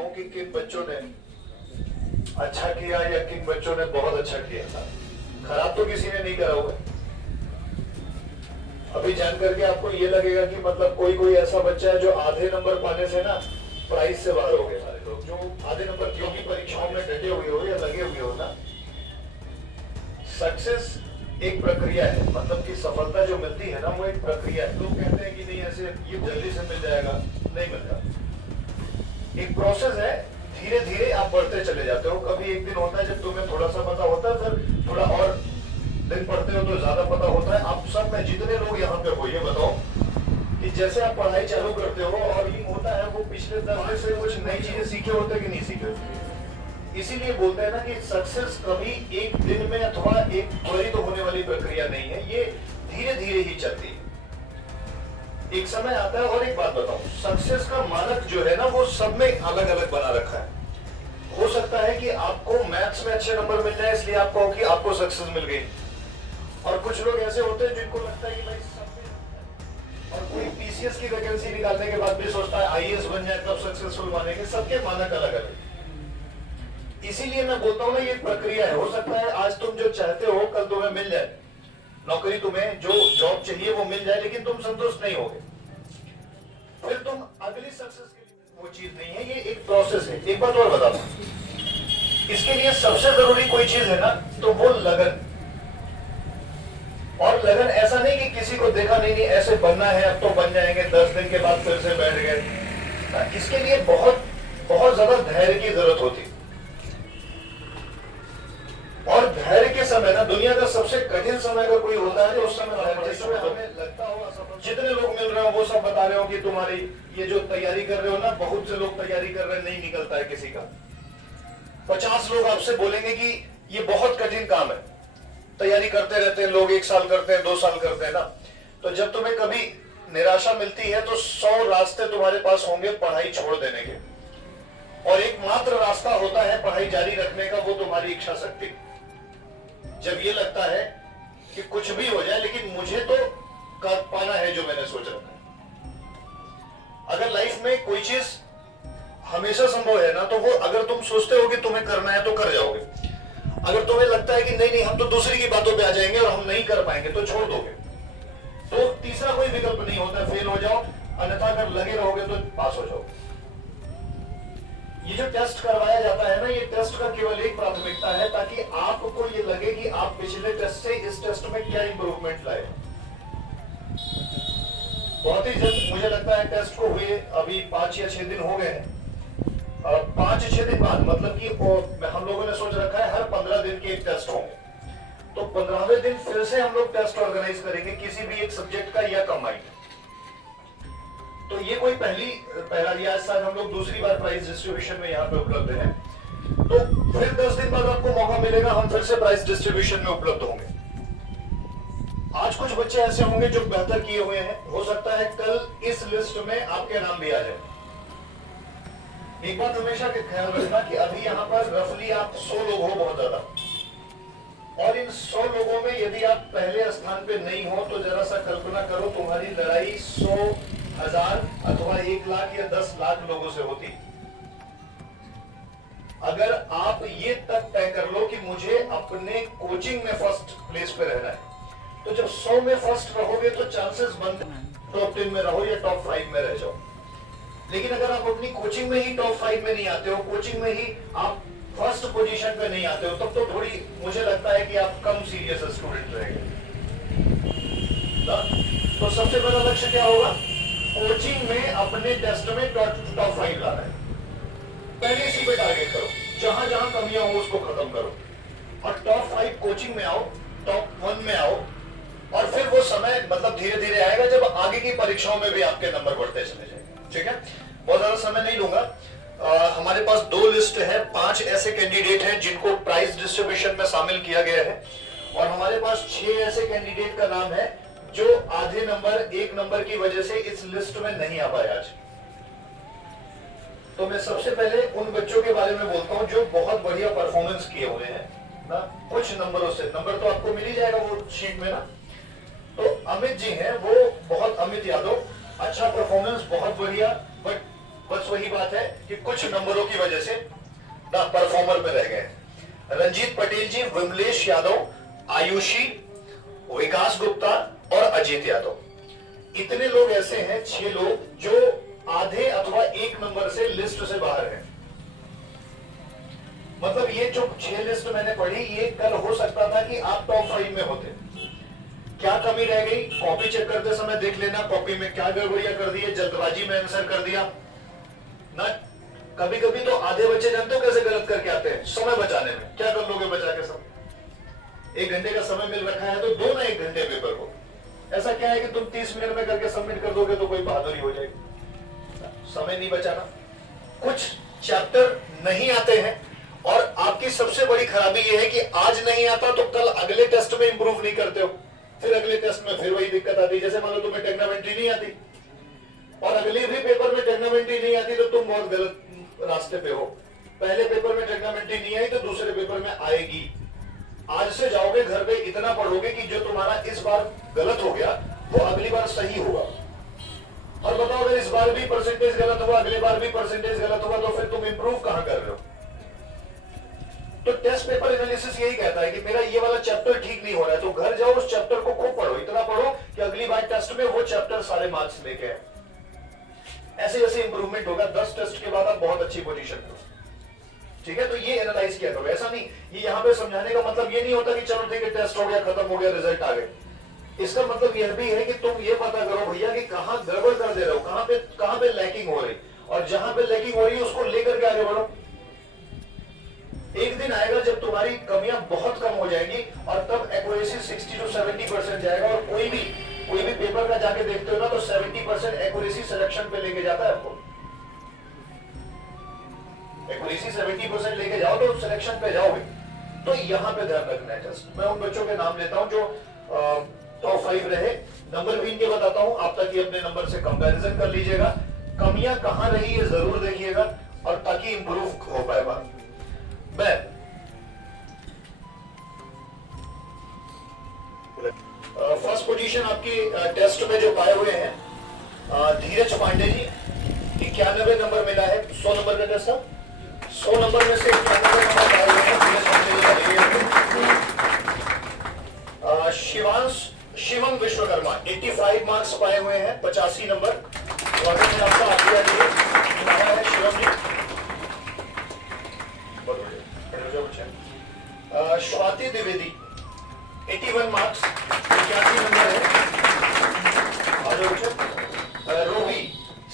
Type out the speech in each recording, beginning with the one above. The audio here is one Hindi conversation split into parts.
बताऊं कि किन बच्चों ने अच्छा किया या किन बच्चों ने बहुत अच्छा किया था। खराब तो किसी ने नहीं करा हुआ। अभी जान करके आपको ये लगेगा कि मतलब कोई कोई ऐसा बच्चा है जो आधे नंबर पाने से ना प्राइज से बाहर हो गए। सारे लोग जो आधे नंबर क्यों की परीक्षाओं में डटे हुए हो या लगे हुए हो ना, सक्सेस एक प्रक्रिया है। मतलब कि सफलता जो मिलती है ना वो एक प्रक्रिया है। लोग कहते हैं कि नहीं ऐसे ये जल्दी से मिल जाएगा, नहीं मिलता। एक प्रोसेस है, धीरे धीरे आप बढ़ते चले जाते हो। कभी एक दिन होता है जब तुम्हें थोड़ा सा पता होता है, फिर थोड़ा और दिन पढ़ते हो तो ज्यादा पता होता है। आप सब में जितने लोग यहाँ पे हो ये बताओ कि जैसे आप पढ़ाई चालू करते हो और ये होता है वो पिछले 10 दिन से कुछ नई चीजें सीखे होते हैं कि नहीं सीखे होते। इसीलिए बोलते हैं ना कि सक्सेस कभी एक दिन में अथवा एक त्वरित होने वाली प्रक्रिया नहीं है, ये धीरे धीरे ही चलती है। एक समय आता है। और एक बात बताऊं, सक्सेस का मानक जो है ना वो सब में अलग अलग बना रखा है। हो सकता है कि आपको मैथ्स में अच्छे नंबर मिल जाए इसलिए आप कहो कि आपको सक्सेस मिल गई, और कुछ लोग ऐसे होते हैं जिनको लगता है कि भाई सब में, और कोई पीसीएस की वैकेंसी निकालने के बाद भी सोचता है आईएएस बन जाए तब सक्सेसफुल मानेंगे। सबके मानक अलग अलग। इसीलिए मैं बोलता हूं ना ये प्रक्रिया है। हो सकता है आज तुम जो चाहते हो कल तुम्हें मिल जाए नौकरी, तुम्हें जो जॉब चाहिए वो मिल जाए, लेकिन तुम संतुष्ट नहीं होगे, फिर तुम अगली सक्सेस के लिए वो चीज नहीं है। ये एक प्रोसेस है। एक बात और बताता हूं, इसके लिए सबसे जरूरी कोई चीज है ना तो वो लगन। और लगन ऐसा नहीं कि किसी को देखा नहीं ऐसे बनना है अब तो बन जाएंगे, 10 दिन के बाद फिर से बैठ गए। इसके लिए बहुत बहुत ज्यादा धैर्य की जरूरत होती है। और धैर्य के समय ना दुनिया का सबसे कठिन समय का कोई होता है जो उस समय जिसमें हमें लगता हो जितने लोग मिल रहे हो वो सब बता रहे हो कि तुम्हारी ये जो तैयारी कर रहे हो ना, बहुत से लोग तैयारी कर रहे हैं, नहीं निकलता है किसी का। 50 लोग आपसे बोलेंगे कि ये बहुत कठिन काम है, तैयारी करते रहते हैं लोग, 1 साल करते हैं, 2 साल करते हैं ना। तो जब तुम्हें कभी निराशा मिलती है तो 100 रास्ते तुम्हारे पास होंगे पढ़ाई छोड़ देने के, और एकमात्र रास्ता होता है पढ़ाई जारी रखने का, वो तुम्हारी इच्छा शक्ति। जब ये लगता है कि कुछ भी हो जाए लेकिन मुझे तो कर पाना है जो मैंने सोच रखा है। अगर लाइफ में कोई चीज हमेशा संभव है ना तो वो, अगर तुम सोचते हो कि तुम्हें करना है तो कर जाओगे। अगर तुम्हें लगता है कि नहीं नहीं हम तो दूसरी की बातों पे आ जाएंगे और हम नहीं कर पाएंगे तो छोड़ दोगे। तो तीसरा कोई विकल्प नहीं होता, फेल हो जाओ, अन्यथा अगर लगे रहोगे तो पास हो जाओ। ये जो टेस्ट करवाया जाता है ना, ये टेस्ट का केवल एक प्राथमिकता है ताकि आपको ये लगे कि आप पिछले टेस्ट से इस टेस्ट में क्या इंप्रूवमेंट लाए। बहुत ही जल्द मुझे लगता है टेस्ट को हुए अभी 5 या 6 दिन हो गए हैं। 5-6 दिन बाद मतलब कि हम लोगों ने सोच रखा है हर 15 दिन के एक टेस्ट होंगे। तो 15वें दिन फिर से हम लोग टेस्ट ऑर्गेनाइज करेंगे किसी भी एक सब्जेक्ट का या कंबाइंड। तो ये कोई पहला या शायद हम लोग दूसरी बार प्राइज डिस्ट्रीब्यूशन में यहाँ पे उपलब्ध है। तो फिर 10 दिन बाद आपको मौका मिलेगा, हम फिर से प्राइज डिस्ट्रीब्यूशन में उपलब्ध होंगे। आज कुछ बच्चे ऐसे होंगे जो बेहतर किए हुए हैं, हो सकता है कल इस लिस्ट में आपके नाम भी आ जाए। एक बात हमेशा के ख्याल रखना कि अभी यहाँ पर रफली आप 100 लोग हो, बहुत ज्यादा, और इन 100 लोगों में यदि आप पहले स्थान पे नहीं हो तो जरा सा कल्पना करो तुम्हारी लड़ाई 100, 1000 अथवा 1 लाख या 10 लाख लोगों से होती। अगर आप ये तक तय कर लो कि मुझे अपने कोचिंग में फर्स्ट प्लेस पे रहना है, तो जब 100 में फर्स्ट रहोगे तो चांसेस बनते टॉप 10 में रहो या टॉप 5 में रह जाओ। लेकिन अगर आप अपनी कोचिंग में ही टॉप 5 में नहीं आते हो, कोचिंग में ही आप फर्स्ट पोजीशन पे नहीं आते हो, तब तो थोड़ी मुझे लगता है कि आप कम सीरियस स्टूडेंट रहेंगे। तो सबसे बड़ा लक्ष्य क्या होगा? कोचिंग में अपने टेस्ट में टॉप 5 लाना है। पहले इसी पे टारगेट करो, जहां जहां कमियां हो उसको खत्म करो, और टॉप 5 कोचिंग में आओ, टॉप 1 में आओ, और फिर वो समय मतलब धीरे धीरे आएगा जब आगे की परीक्षाओं में भी आपके नंबर बढ़ते चले जाएंगे। ठीक है, बहुत ज्यादा समय नहीं लूंगा। हमारे पास 2 लिस्ट है, 5 ऐसे कैंडिडेट हैं जिनको प्राइज डिस्ट्रीब्यूशन में शामिल किया गया है, और हमारे पास 6 ऐसे कैंडिडेट का नाम है जो आधे नंबर 1 नंबर की वजह से इस लिस्ट में नहीं आ पाए आज। तो मैं सबसे पहले उन बच्चों के बारे में बोलता हूं जो बहुत बढ़िया परफॉर्मेंस किए हुए हैं ना, कुछ नंबरों से। नंबर तो आपको मिल ही जाएगा वो शीट में ना। तो अमित जी हैं, वो बहुत, अमित यादव, अच्छा परफॉर्मेंस, बहुत बढ़िया, बट बस वही बात है कि कुछ नंबरों की वजह से ना परफॉर्मर में रह गए। रंजीत पटेल जी, विमलेश यादव, आयुषी, विकास गुप्ता और अजीत यादव, इतने लोग ऐसे हैं, 6 लोग जो आधे अथवा 1 नंबर से लिस्ट से बाहर हैं। मतलब ये जो 6 लिस्ट मैंने पढ़ी, ये कल हो सकता था कि आप टॉप 5 में होते। क्या कमी रह गई? कॉपी चेक करते समय देख लेना, कॉपी में क्या गड़बड़ियां कर दी है, जल्दबाजी में आंसर कर दिया ना। कभी कभी तो आधे बच्चे जानते हो कैसे गलत करके आते हैं? समय बचाने में। क्या कर लोगे बचा के समय? 1 घंटे का समय मिल रखा है तो दो ना 1 घंटे पेपर को। ऐसा क्या है कि तुम 30 मिनट में करके सबमिट कर दोगे तो कोई बहादुरी हो जाएगी। समय नहीं बचाना। कुछ चैप्टर नहीं आते हैं और आपकी सबसे बड़ी खराबी यह है कि आज नहीं आता तो कल अगले टेस्ट में इंप्रूव नहीं करते हो, फिर अगले टेस्ट में फिर वही दिक्कत आती है। जैसे मान लो तुम्हें टेक्नोमेंट्री नहीं आती और अगले भी पेपर में टेक्नोमेंट्री नहीं आती तो तुम बहुत गलत रास्ते पे हो। पहले पेपर में टेक्नोमेंट्री नहीं आई तो दूसरे पेपर में आएगी। आज से जाओगे घर पे, इतना पढ़ोगे कि जो तुम्हारा इस बार गलत हो गया वो अगली बार सही होगा। और बताओ अगर इस बार भी परसेंटेज गलत हुआ, अगली बार भी परसेंटेज गलत हुआ, तो फिर तुम इंप्रूव कहां कर रहे हो? तो टेस्ट पेपर एनालिसिस यही कहता है कि मेरा ये वाला चैप्टर ठीक नहीं हो रहा है, तो घर जाओ उस चैप्टर को खूब पढ़ो, इतना पढ़ो कि अगली बार टेस्ट में वो चैप्टर सारे मार्क्स लेके आए। ऐसे जैसे इंप्रूवमेंट होगा, 10 टेस्ट के बाद आप बहुत अच्छी पोजीशन पे हो। ठीक है, तो ये एनालाइज किया करो। ऐसा नहीं, ये यहाँ पे समझाने का मतलब ये नहीं होता कि चलो ठीक है टेस्ट हो गया, खत्म हो गया, रिजल्ट आ गए। इसका मतलब यह भी है कि तुम ये पता करो भैया कि कहां गड़बड़ कर दे रहे हो, कहां पे लैकिंग हो रही, और जहां पे लैकिंग हो रही है उसको लेकर के आगे बढ़ो। एक दिन आएगा जब तुम्हारी कमियां बहुत कम हो जाएंगी और तब एक्यूरेसी 60 to 70% जाएगा। और कोई भी पेपर का जाके देखते हो ना तो 70% एक्यूरेसी सिलेक्शन पे लेके जाता है आपको। एक्यूरेसी 70% लेके जाओ तो सिलेक्शन पे जाओगे। तो यहां पे ध्यान रखना है। जस्ट मैं उन बच्चों के नाम लेता हूं जो टॉप 5 रहे, नंबर भी इनके बताता हूं, आप ताकि अपने नंबर से कंपैरिजन कर लीजिएगा। कमियां कहां रही है जरूर देखिएगा और ताकि इंप्रूव हो पाए बात। मैं फर्स्ट पोजीशन आपकी टेस्ट में जो पाए हुए हैं धीरज पांडे जी, 91 नंबर मिला है। 100 नंबर का टेस्ट था, 100 नंबर में से 91 नंबर पाए हुए हैं धीरज पांडे जी। शिवम विश्वकर्मा 85 मार्क्स पाए हुए हैं, 85 नंबर। स्वागत है आपका, आप है शिवम जी। स्वाति द्विवेदी 81 मार्क्स, 81 नंबर है। रोवी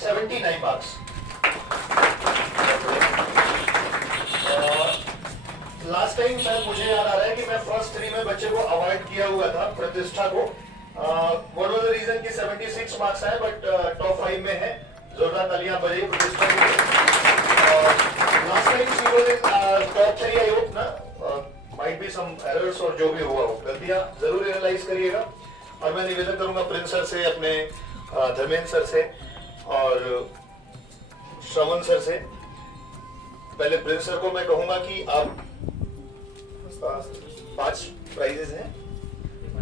79 मार्क्स। लास्ट टाइम शायद मुझे याद आ रहा है कि मैं फर्स्ट 3 में बच्चे को अवॉइड किया हुआ था, प्रतिष्ठा को। व्हाट वाज द रीजन कि 76 मार्क्स आए बट टॉप 5 में है। जोरदार तालियां बजाइए प्रतिष्ठा को। Last time she was in top 3, I hope ना। माइट बी सम एरर्स और जो भी हुआ हो, गलतियां जरूर एनालाइज करिएगा। और मैं निवेदन करूंगा प्रिंस सर से, अपने धर्मेंद्र सर से और श्रवण सर से। पहले प्रिंस सर को मैं कहूंगा कि आप 5 प्राइजेस हैं,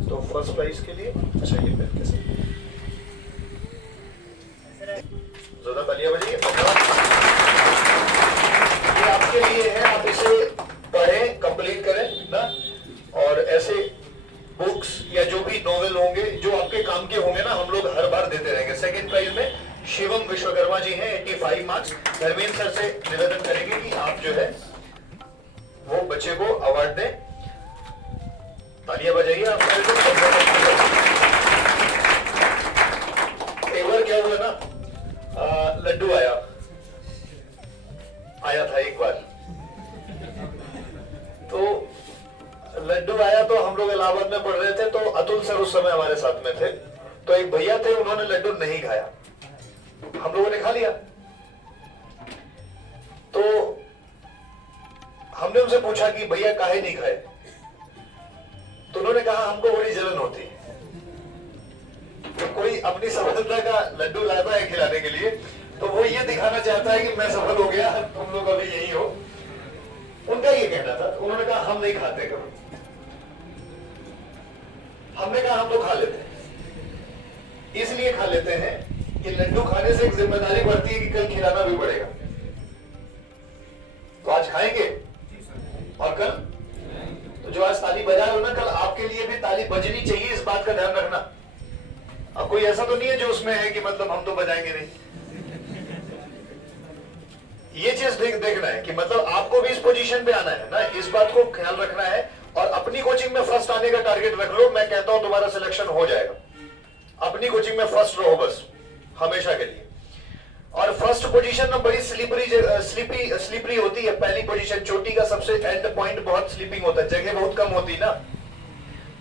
तो फर्स्ट प्राइज के लिए अच्छा ये पेन कैसे ज्यादा तालियां बजाइए। ये आपके लिए है, आप इसे पढ़ें, कंप्लीट करें ना। और ऐसे बुक्स या जो भी नॉवेल होंगे जो आपके काम के होंगे ना, हम लोग हर बार देते रहेंगे। सेकंड प्राइज में शिवम विश्वकर्मा जी हैं, 85 मार्क्स। धर्मेंद्र सर से निवेदन करेंगे कि आप जो है वो बच्चे को अवार्ड दें। तालियां बजाइए आप। एक बार क्या हुआ ना, लड्डू आया था एक बार। तो लड्डू आया तो हम लोग इलाहाबाद में पढ़ रहे थे, तो अतुल सर उस समय हमारे साथ में थे। तो एक भैया थे, उन्होंने लड्डू नहीं खाया, हम लोगों ने खा लिया। तो हमने उनसे पूछा कि भैया काहे नहीं खाए? तो उन्होंने कहा हमको बड़ी जलन होती है। तो कोई अपनी सफलता का लड्डू लाता है खिलाने के लिए, तो वो ये दिखाना चाहता है कि मैं सफल हो गया, तुम लोग अभी यही हो। उनका ये कहना था। उन्होंने कहा हम नहीं खाते कभी। हमने कहा हम तो खा लेते हैं। इसलिए खा लेते हैं कि लड्डू खाने से एक जिम्मेदारी बढ़ती है कि कल खिलाना भी पड़ेगा। तो आज खाएंगे और कल, तो जो आज ताली बजा रहे हो ना, कल आपके लिए भी ताली बजनी चाहिए, इस बात का ध्यान रखना। अब कोई ऐसा तो नहीं है जो उसमें है कि मतलब हम तो बजाएंगे नहीं। ये चीज देखना है कि मतलब आपको भी इस पोजीशन पे आना है ना, इस बात को ख्याल रखना है। और अपनी कोचिंग में फर्स्ट आने का टारगेट रख लो, मैं कहता हूं तुम्हारा सिलेक्शन हो जाएगा। अपनी कोचिंग में फर्स्ट रहो बस, हमेशा के लिए। और फर्स्ट पोजीशन में बड़ी स्लीपरी होती है। पहली पोजीशन, चोटी का सबसे एंड पॉइंट बहुत स्लीपिंग होता है, जगह बहुत कम होती ना,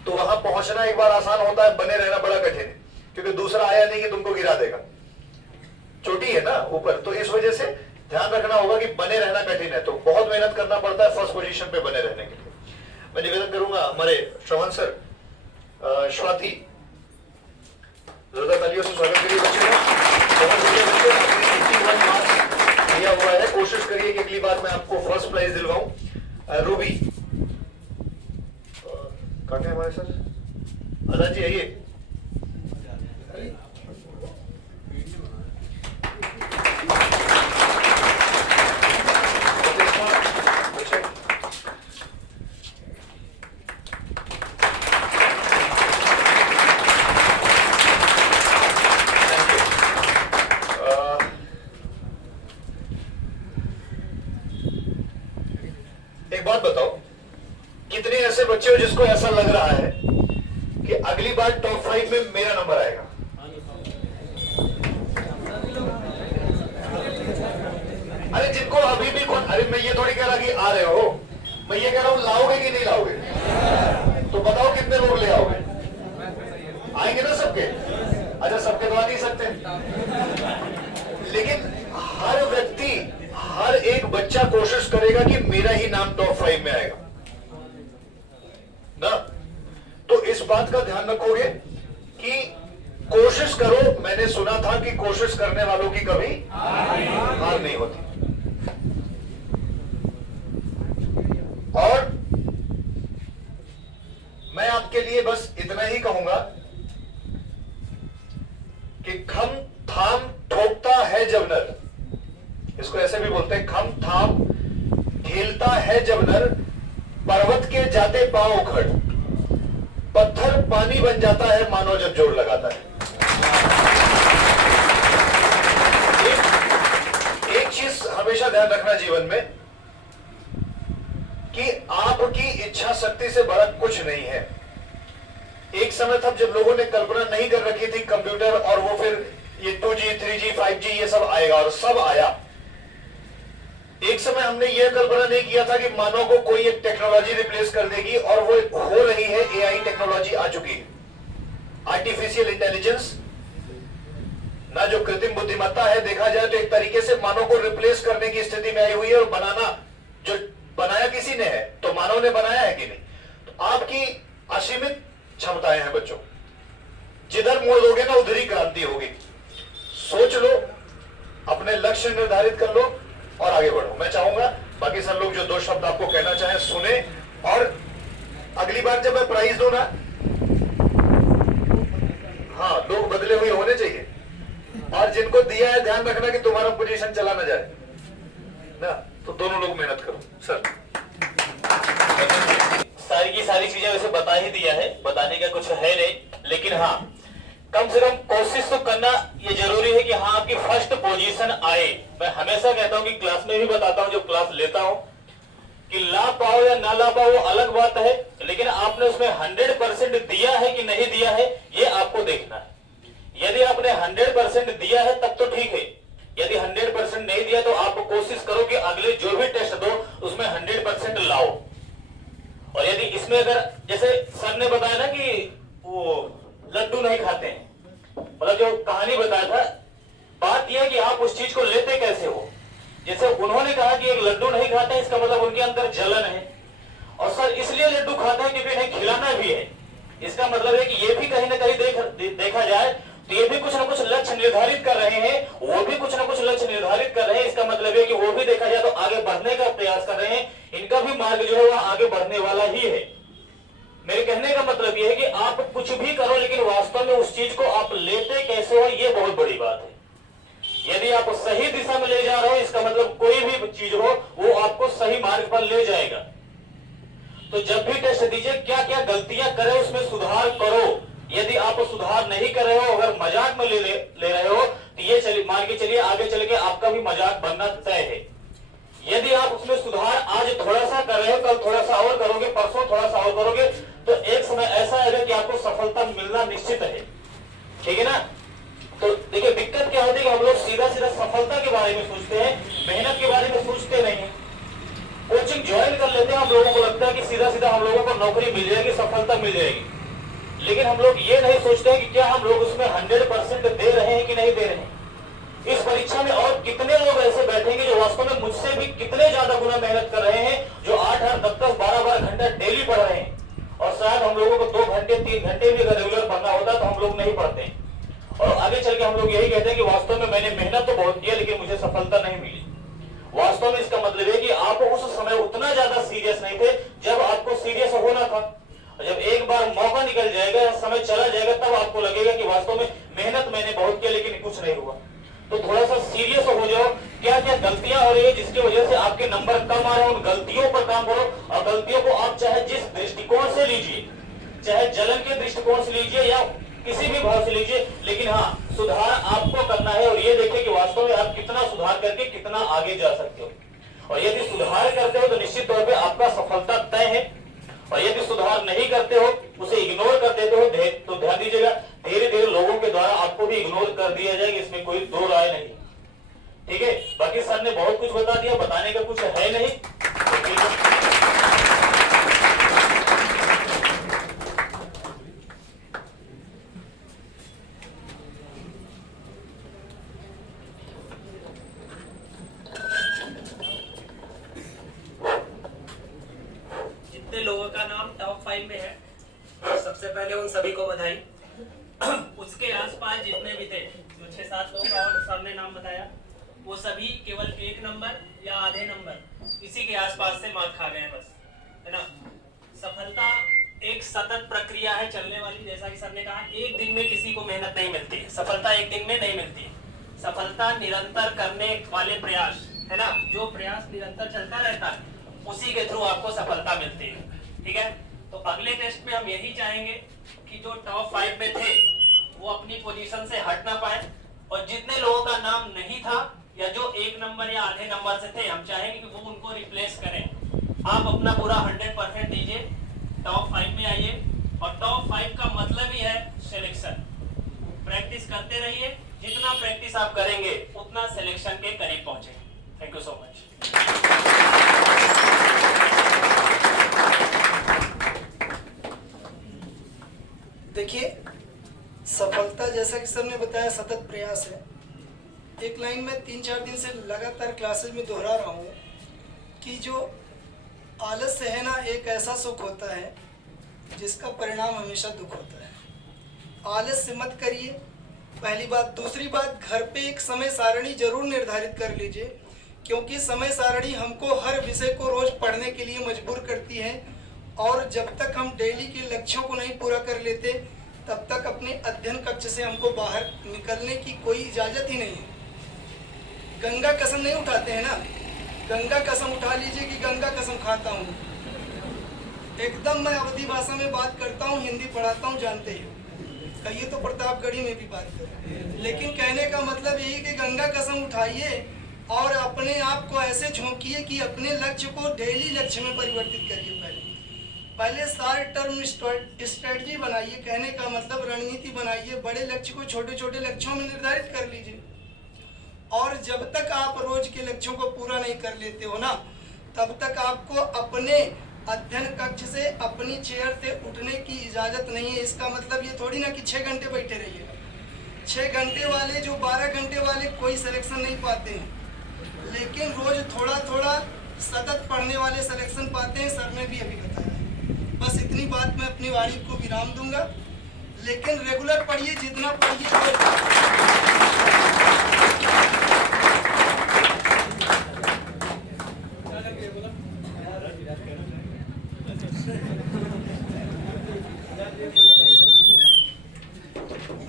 तो वहां पहुंचना एक बार आसान होता है, बने रहना बड़ा कठिन है, क्योंकि दूसरा आया नहीं कि तुमको गिरा देगा। चोटी है ना ऊपर, तो इस वजह से ध्यान रखना होगा कि बने रहना कठिन है, तो बहुत मेहनत करना पड़ता है फर्स्ट पोजीशन पे बने रहने के लिए। मैं निवेदन करूंगा हमारे श्रवण सर, स्वाति, जोरदार तालियों से स्वागत करिए बच्चे दिया हुआ है। कोशिश करिए कि अगली बार मैं आपको फर्स्ट प्राइज दिलवाऊं। रूबी कहाँ है हमारे सर? आजाद जी आइए। एक बात बताओ, कितने ऐसे बच्चे हो जिसको ऐसा लग रहा है कि अगली बार टॉप 5 में मेरा नंबर आएगा? अरे जिनको अभी भी अरे मैं ये थोड़ी कह रहा कि आ रहे हो, मैं ये कह रहा हूं लाओगे कि नहीं लाओगे? तो बताओ कितने लोग ले आओगे? आएंगे ना सबके? अच्छा सबके तो आ नहीं सकते, लेकिन हर व्यक्ति, हर एक बच्चा कोशिश करेगा कि मेरा ही नाम टॉप 5 में आएगा ना। तो इस बात का ध्यान रखोगे कि कोशिश करो। मैंने सुना था कि कोशिश करने वालों की कभी हार नहीं होती। और मैं आपके लिए बस इतना ही कहूंगा कि खम थाम ठोकता है जब नर, इसको ऐसे भी बोलते हैं, खम थाम खेलता है जब नर, पर्वत के जाते पांव उखड़, पत्थर पानी बन जाता है मानो जब जोर लगाता है। एक चीज हमेशा ध्यान रखना जीवन में कि आपकी इच्छा शक्ति से बड़ा कुछ नहीं है। एक समय था जब लोगों ने कल्पना नहीं कर रखी थी कंप्यूटर और वो फिर ये 2G 3G 5G ये सब आएगा, और सब आया। एक समय हमने यह कल्पना नहीं किया था कि मानव को कोई एक टेक्नोलॉजी रिप्लेस कर देगी, और वो हो रही है। एआई टेक्नोलॉजी आ चुकी है, आर्टिफिशियल इंटेलिजेंस ना, जो कृत्रिम बुद्धिमत्ता है, देखा जाए तो एक तरीके से मानव को रिप्लेस करने की स्थिति में आई हुई है। और बनाना, जो बनाया किसी ने है, तो मानव ने बनाया है कि नहीं? तो आपकी असीमित क्षमताएं हैं बच्चों, जिधर मोड़ दोगे ना उधर ही क्रांति होगी। सोच लो, अपने लक्ष्य निर्धारित कर लो और आगे बढ़ो। मैं चाहूंगा बाकी सब लोग जो दो शब्द आपको कहना चाहें सुने, और अगली बार जब मैं प्राइज दूं ना, हाँ लोग बदले हुए होने चाहिए। और जिनको दिया है ध्यान रखना कि तुम्हारा पोजीशन चला ना जाए ना, तो दोनों लोग मेहनत करो। सर सारी की सारी चीजें वैसे बता ही दिया है, बताने का कुछ है नहीं, लेकिन हाँ कम से कम कोशिश तो करना ये जरूरी है कि हाँ आपकी फर्स्ट पोजीशन आए। मैं हमेशा कहता हूँ कि क्लास में भी बताता हूँ, जब क्लास लेता हूँ, कि ला पाओ या ना ला पाओ वो अलग बात है, लेकिन आपने उसमें 100% दिया है कि नहीं दिया है ये आपको देखना है। यदि आपने 100% दिया है तब तो ठीक है, यदि 100% नहीं दिया तो आप कोशिश करो कि अगले जो भी टेस्ट दो उसमें 100% लाओ। और यदि इसमें अगर जैसे सर ने बताया ना कि वो लड्डू नहीं खाते हैं, मतलब जो कहानी बताया था, बात यह है कि आप उस चीज को लेते कैसे हो। जैसे उन्होंने कहा कि एक लड्डू नहीं खाते, इसका मतलब उनके अंदर जलन है, और सर इसलिए लड्डू खाते हैं क्योंकि इन्हें खिलाना भी है। इसका मतलब है कि ये भी कहीं ना कहीं देखा जाए तो ये भी कुछ ना कुछ लक्ष्य निर्धारित कर रहे हैं, वो भी कुछ ना कुछ लक्ष्य निर्धारित कर रहे हैं। इसका मतलब है कि वो भी देखा जाए तो आगे बढ़ने का प्रयास कर रहे हैं, इनका भी मार्ग जो है वह आगे बढ़ने वाला ही है। मेरे कहने का मतलब यह है कि आप कुछ भी करो, लेकिन वास्तव में उस चीज को आप लेते कैसे हो, ये बहुत बड़ी बात है। सही दिशा में ले जा रहे हो, इसका मतलब कोई भी चीज हो वो आपको सही मार्ग पर ले जाएगा। तो जब भी टेस्ट दीजिए, क्या क्या गलतियां करें उसमें सुधार करो। यदि आप सुधार नहीं कर रहे हो, अगर मजाक में ले रहे हो, तो ये चलिए मान के चलिए आगे चल के आपका भी मजाक बनना तय है। यदि आप उसमें सुधार आज थोड़ा सा कर रहे हो, कल थोड़ा सा और करोगे, परसों थोड़ा सा और करोगे, तो एक समय ऐसा आएगा कि आपको सफलता मिलना निश्चित है। ठीक है ना। तो देखिए दिक्कत क्या होती है कि हम लोग सीधा सीधा सफलता के बारे में सोचते हैं, मेहनत के बारे में सोचते नहीं है। कोचिंग ज्वाइन कर लेते हैं, हम लोगों को लगता है कि सीधा सीधा हम लोगों को नौकरी मिल जाएगी, सफलता मिल जाएगी। लेकिन हम लोग ये नहीं सोचते हैं कि क्या हम लोग उसमें 100% दे रहे हैं कि नहीं दे रहे हैं। इस परीक्षा में और कितने लोग ऐसे बैठेंगे जो वास्तव में मुझसे भी कितने ज्यादा गुना मेहनत कर रहे हैं, जो 8-8, 10-10, 12-12 घंटा डेली पढ़ रहे हैं। और शायद हम लोगों को 2 घंटे 3 घंटे भी अगर रेगुलर पढ़ना होता तो हम लोग नहीं पढ़ते। और आगे चल के हम लोग यही कहते हैं कि वास्तव में मैंने मेहनत तो बहुत किया लेकिन मुझे सफलता नहीं मिली। वास्तव में इसका मतलब है कि आप उस समय उतना ज्यादा सीरियस नहीं थे जब आपको सीरियस होना था। जब एक बार मौका निकल जाएगा, समय चला जाएगा, तब आपको लगेगा कि वास्तव में मेहनत मैंने बहुत किया लेकिन कुछ नहीं हुआ। तो थोड़ा सा सीरियस हो जाओ, क्या क्या गलतियां हो रही है जिसकी वजह से आपके नंबर कम आ रहे हैं, उन गलतियों पर काम करो। और गलतियों को आप चाहे जिस दृष्टिकोण से लीजिए, चाहे जलन के दृष्टिकोण से लीजिए या किसी भी भाव से लीजिए, लेकिन हाँ सुधार आपको करना है। और ये देखिए कि वास्तव में आप कितना सुधार करके कितना आगे जा सकते हो। और यदि सुधार करते हो तो निश्चित तौर पे आपका सफलता तय है। और यदि सुधार नहीं करते हो, उसे इग्नोर कर देते हो, तो ध्यान दीजिएगा धीरे धीरे लोगों के द्वारा आपको भी इग्नोर कर दिया जाएगा, इसमें कोई दो राय नहीं। ठीक है, बाकी सर ने बहुत कुछ बता दिया, बताने का कुछ है नहीं। तो ठीक है। लोगों का नाम टॉप 5 में है, सबसे पहले उन सभी को बधाई। उसके आसपास जितने भी थे, जो 6-7 लोगों का और सामने नाम बताया, वो सभी केवल 1 नंबर या आधे नंबर इसी के आसपास से मार्क खा गए हैं बस, है ना। सफलता एक सतत प्रक्रिया है चलने वाली। जैसा कि सर ने कहा, एक दिन में किसी को मेहनत नहीं मिलती है, सफलता एक दिन में नहीं मिलती है। सफलता निरंतर करने वाले प्रयास, है ना, जो प्रयास निरंतर चलता रहता है उसी के थ्रू आपको सफलता मिलती है। ठीक है, तो अगले टेस्ट में हम यही चाहेंगे कि जो टॉप 5 में थे वो अपनी पोजीशन से हट ना पाए, और जितने लोगों का नाम नहीं था या जो 1 नंबर या आधे नंबर से थे, हम चाहेंगे कि वो उनको रिप्लेस करें। आप अपना पूरा 100% दीजिए, टॉप 5 में आइए। और टॉप 5 का मतलब ही है सिलेक्शन। प्रैक्टिस करते रहिए, जितना प्रैक्टिस आप करेंगे उतना सिलेक्शन के करीब पहुंचे। Thank you so much. देखिए, सफलता जैसा कि सर ने बताया सतत प्रयास है। एक लाइन में 3-4 दिन से लगातार क्लासेज में दोहरा रहा हूँ कि जो आलस्य है ना, एक ऐसा सुख होता है जिसका परिणाम हमेशा दुख होता है। आलस्य मत करिए, पहली बात। दूसरी बात, घर पे एक समय सारणी जरूर निर्धारित कर लीजिए, क्योंकि समय सारणी हमको हर विषय को रोज पढ़ने के लिए मजबूर करती है। और जब तक हम डेली के लक्ष्यों को नहीं पूरा कर लेते, तब तक अपने अध्ययन कक्ष से हमको बाहर निकलने की कोई इजाज़त ही नहीं है। गंगा कसम नहीं उठाते हैं ना, गंगा कसम उठा लीजिए कि गंगा कसम खाता हूँ। एकदम मैं अवधी भाषा में बात करता हूँ, हिंदी पढ़ाता हूँ, जानते ही। कहिए तो प्रतापगढ़ी में भी बात करें, लेकिन कहने का मतलब यही कि गंगा कसम उठाइए और अपने आप को ऐसे झोंकिए कि अपने लक्ष्य को डेली लक्ष्य में परिवर्तित करिए। पहले शॉर्ट टर्म स्ट्रेटजी बनाइए, कहने का मतलब रणनीति बनाइए। बड़े लक्ष्य को छोटे छोटे लक्ष्यों में निर्धारित कर लीजिए। और जब तक आप रोज के लक्ष्यों को पूरा नहीं कर लेते हो ना, तब तक आपको अपने अध्ययन कक्ष से, अपनी चेयर से उठने की इजाज़त नहीं है। इसका मतलब ये थोड़ी ना कि 6 घंटे बैठे रहिए। 6 घंटे वाले, जो 12 घंटे वाले कोई सिलेक्शन नहीं पाते हैं, लेकिन रोज थोड़ा थोड़ा सतत पढ़ने वाले सिलेक्शन पाते हैं। सर ने भी अभी बताया। बस इतनी बात मैं अपनी वाणी को विराम दूंगा, लेकिन रेगुलर पढ़िए, जितना पढ़िए।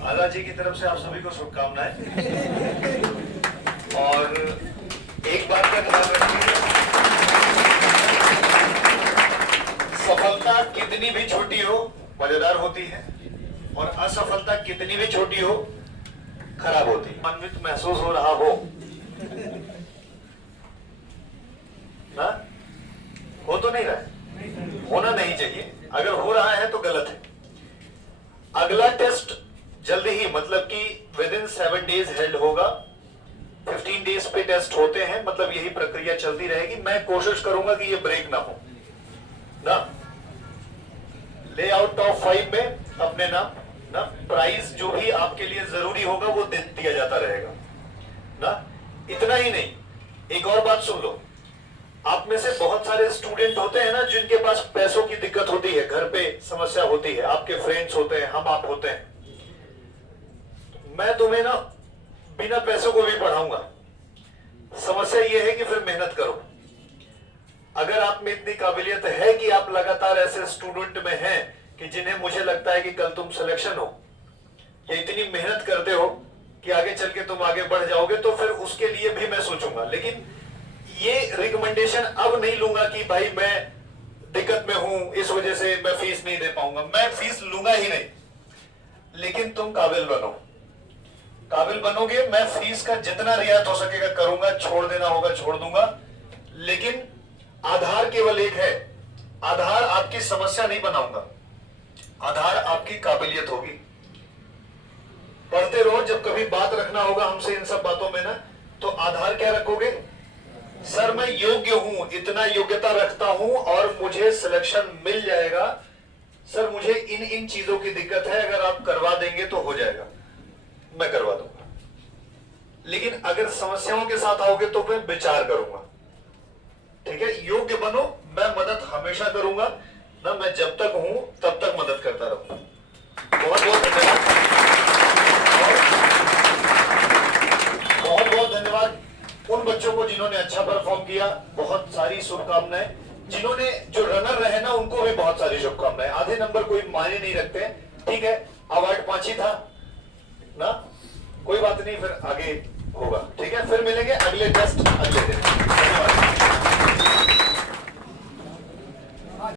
आला जी की तरफ से आप सभी को शुभकामनाएं। और एक बात का ध्यान रखिए, सफलता कितनी भी छोटी हो मजेदार होती है और असफलता कितनी भी छोटी हो खराब होती है। अन्वित महसूस हो रहा हो ना? हो तो नहीं रहा है, होना नहीं चाहिए। अगर हो रहा है तो गलत है। अगला टेस्ट जल्दी ही, मतलब कि विद इन 7 डेज हेल्ड होगा। 15 डेज पे टेस्ट होते हैं, मतलब यही प्रक्रिया चलती रहेगी। मैं कोशिश करूंगा कि ये ब्रेक ना हो ना। ले आउट टॉप 5 में अपने नाम ना, प्राइज जो भी आपके लिए जरूरी होगा वो दिया जाता रहेगा ना। इतना ही नहीं, एक और बात सुन लो। आप में से बहुत सारे स्टूडेंट होते हैं ना जिनके पास पैसों की दिक्कत होती है, घर पे समस्या होती है, आपके फ्रेंड्स होते हैं, हम आप होते हैं। मैं तुम्हें ना बिना पैसों को भी पढ़ाऊंगा। समस्या यह है कि फिर मेहनत करो। अगर आप में इतनी काबिलियत है कि आप लगातार ऐसे स्टूडेंट में हैं कि जिन्हें मुझे लगता है कि कल तुम सिलेक्शन हो, या इतनी मेहनत करते हो कि आगे चल के तुम आगे बढ़ जाओगे, तो फिर उसके लिए भी मैं सोचूंगा। लेकिन ये रिकमेंडेशन अब नहीं लूंगा कि भाई मैं दिक्कत में हूं इस वजह से मैं फीस नहीं दे पाऊंगा। मैं फीस लूंगा ही नहीं, लेकिन तुम काबिल बनो। काबिल बनोगे, मैं फीस का जितना रियायत हो सकेगा करूंगा, छोड़ देना होगा छोड़ दूंगा। लेकिन आधार केवल एक है, आधार आपकी समस्या नहीं बनाऊंगा, आधार आपकी काबिलियत होगी। पढ़ते रहो, जब कभी बात रखना होगा हमसे इन सब बातों में ना, तो आधार क्या रखोगे? सर मैं योग्य हूं, इतना योग्यता रखता हूं और मुझे सिलेक्शन मिल जाएगा। सर मुझे इन इन चीजों की दिक्कत है, अगर आप करवा देंगे तो हो जाएगा, मैं करवा दूंगा। लेकिन अगर समस्याओं के साथ आओगे तो मैं विचार करूंगा। ठीक है, योग्य बनो, मैं मदद हमेशा करूंगा ना। मैं जब तक हूं तब तक मदद करता रहूंगा। बहुत बहुत धन्यवाद, बहुत बहुत धन्यवाद उन बच्चों को जिन्होंने अच्छा परफॉर्म किया। बहुत सारी शुभकामनाएं। जिन्होंने जो रनर रहे ना, उनको भी बहुत सारी शुभकामनाएं। आधे नंबर कोई मायने नहीं रखते, ठीक है, अवार्ड 5 ही था ना, कोई बात नहीं, फिर आगे होगा। ठीक है, फिर मिलेंगे अगले टेस्ट अगले दिन। धन्यवाद।